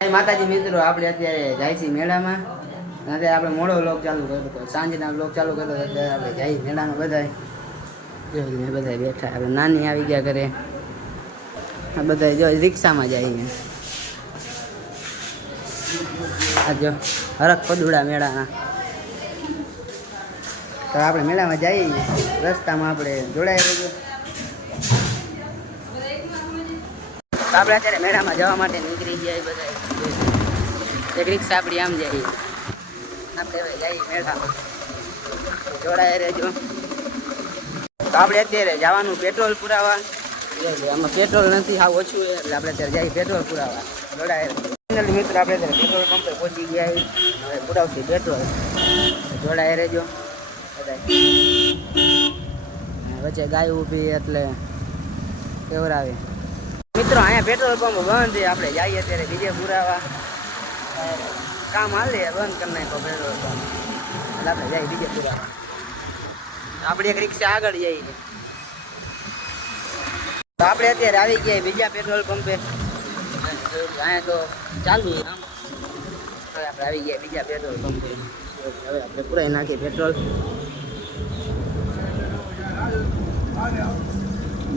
માતાજી મિત્રો, આપણે અત્યારે જાય છીએ મેળામાં. અત્યારે આપણે મોડો વ્લોગ ચાલુ કર્યો હતો, સાંજના વ્લોગ ચાલુ કર્યો હતો. અત્યારે આપણે જાય મેળામાં બધાય બેઠા. આપણે નાની આવી ગયા ઘરે. આ બધા જો રિક્ષામાં જઈએ. આ જો હરખ પદુડા મેળાના. તો આપણે મેળામાં જઈએ, રસ્તામાં આપણે જોડાઈ રહીએ. આપણે અત્યારે મેળામાં જવા માટે નીકળી ગયા બધા. એક રિક્ષા આપણી આમ જઈએ, આપણે હવે જઈએ મેળામાં. જોડાઈ રહેજો. તો આપણે અત્યારે જવાનું પેટ્રોલ પુરાવા. આમાં પેટ્રોલ નથી, હાવ ઓછું છે, એટલે આપણે અત્યારે જઈએ પેટ્રોલ પુરાવા. જોડાય મિત્રો, આપણે અત્યારે પેટ્રોલ પંપે પહોંચી ગયા. હવે પુરાવશું પેટ્રોલ. જોડાઈ રહેજો બધા. વચ્ચે ગાય ઊભી એટલે કેવરાવે. મિત્રો અહીંયા પેટ્રોલ પંપ બંધ છે. આપણે જઈએ અત્યારે બીજે પુરાવા. કામ હાલે બંધ કરી નાખો પેટ્રોલ પંપ, એટલે આપણે જઈએ બીજે પુરાવા. આપણે એક રિક્ષા આગળ જઈએ. તો આપણે અત્યારે આવી ગયા બીજા પેટ્રોલ પંપે. અહીંયા તો ચાલુ આમ. હવે આપણે આવી ગયા બીજા પેટ્રોલ પંપે. હવે આપણે પુરાઈ નાખીએ પેટ્રોલ.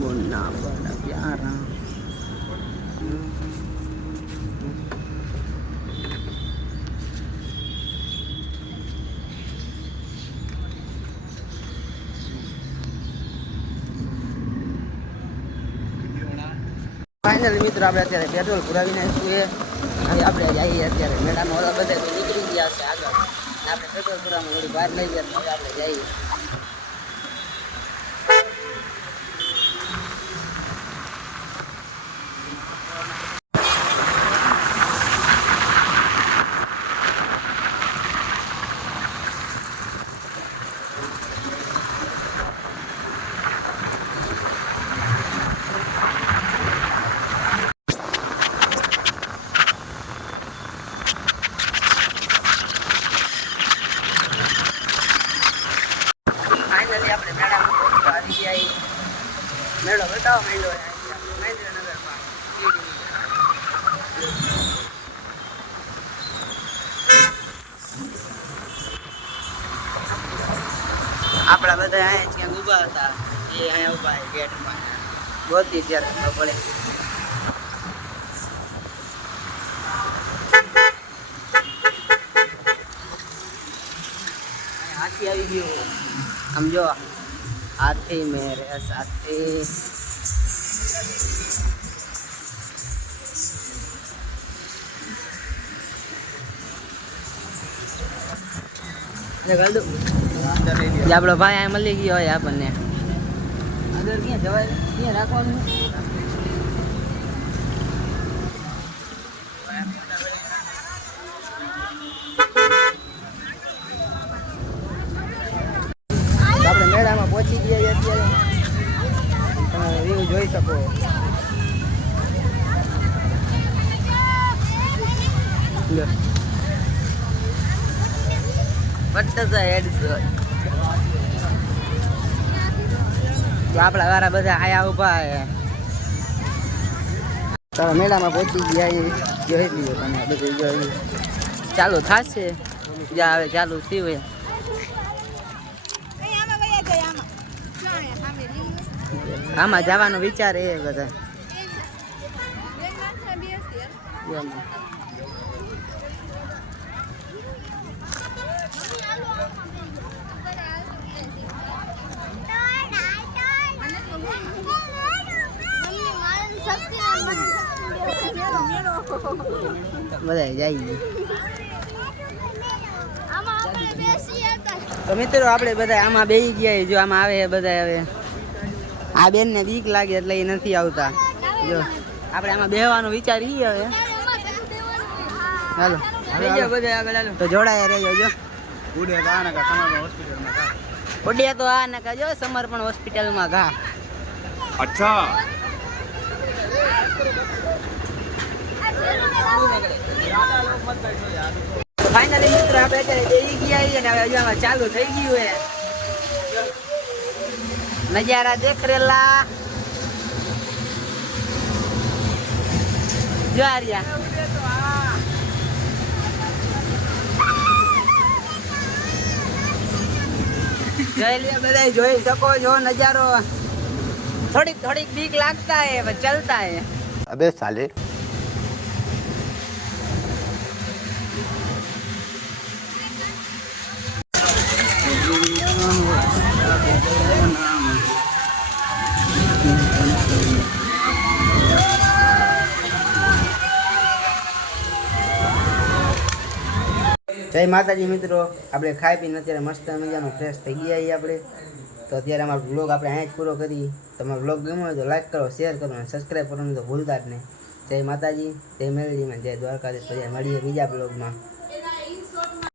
બોલના બડા પ્યારા. ફાઇનલી મિત્રો, આપણે અત્યારે પેટ્રોલ પુરાવી નાખ્યું. હવે આપણે જઈએ અત્યારે મેળામાં. ઓલા બધા નીકળી ગયા છે આગળ. આપણે પેટ્રોલ પુરાવામાં થોડી બહાર લઈ ગયા. હવે આપણે જઈએ. આપણે મેળામાં પહોંચવા આવી ગયા. મેળો બતાવો મેળો મહેન્દ્રનગરમાં. આપણા બધા અહીંયા ક્યાંક ઊભા હતા. એ અહીંયા ઊભા ગેટમાં ગોતી ત્યારે ખબર પડે. હાથી આવી ગયો. સમજો, હાથી મેરે સાથી. આપણો ભાઈ આ મળી ગયો હોય આપણને. આગળ ક્યાં જવાય, ક્યાં રાખવાનું? આપણે મેળામાં પહોંચી ગયા અત્યારે. તમે વ્યૂ જોઈ શકો. આપણા વાળા બધા આયા ઉભા. તો મેળામાં પહોંચી ગયા. જોઈ લીધો તમે બધું. જોઈ ચાલુ થશે. જ્યાં હવે ચાલુ થયું. આમાં જવાનો વિચાર એ બધા. બધા જઈએ. તો મિત્રો, આપણે બધા આમાં બેસી ગયા. જો આમાં આવે બધા. હવે આ બેન ને બીક લાગે એટલે એ નથી આવતા. જો આપણે આમાં બેહવાનો વિચાર ઈ હવે. હાલો બધા આગળ હાલો. તો જોડાયા રહેજો. જો ઉડ્યા તો આ નકા જો સમર્પણ હોસ્પિટલમાં ઘા. અચ્છા. ફાઇનલી મિત્રો, આપણે અત્યારે બેસી ગયા. અને હવે આમાં ચાલુ થઈ ગયું હે. નજારા દેખ રેલા. જો આ રહ્યા. જોઈ લે બધા, જોઈ શકો છો નજારો. થોડીક થોડીક બીક લાગતા હે પણ ચલતા હે. अबे साले જય માતાજી મિત્રો, આપણે ખાઈ પીને અત્યારે મસ્ત મજાનો ફ્રેશ થઈ ગયા છીએ આપણે. તો અત્યારે અમારો વ્લોગ આપણે અહીંયા જ પૂરો કરી. તમારો વ્લોગ ગમ્યો હોય તો લાઈક કરો, શેર કરો અને સબસ્ક્રાઈબ કરવાનું તો ભૂલતા જ નહીં. જય માતાજી, જય મેલડીમાં, જય દ્વારકાધીશ. પછી મળીએ બીજા બ્લોગમાં.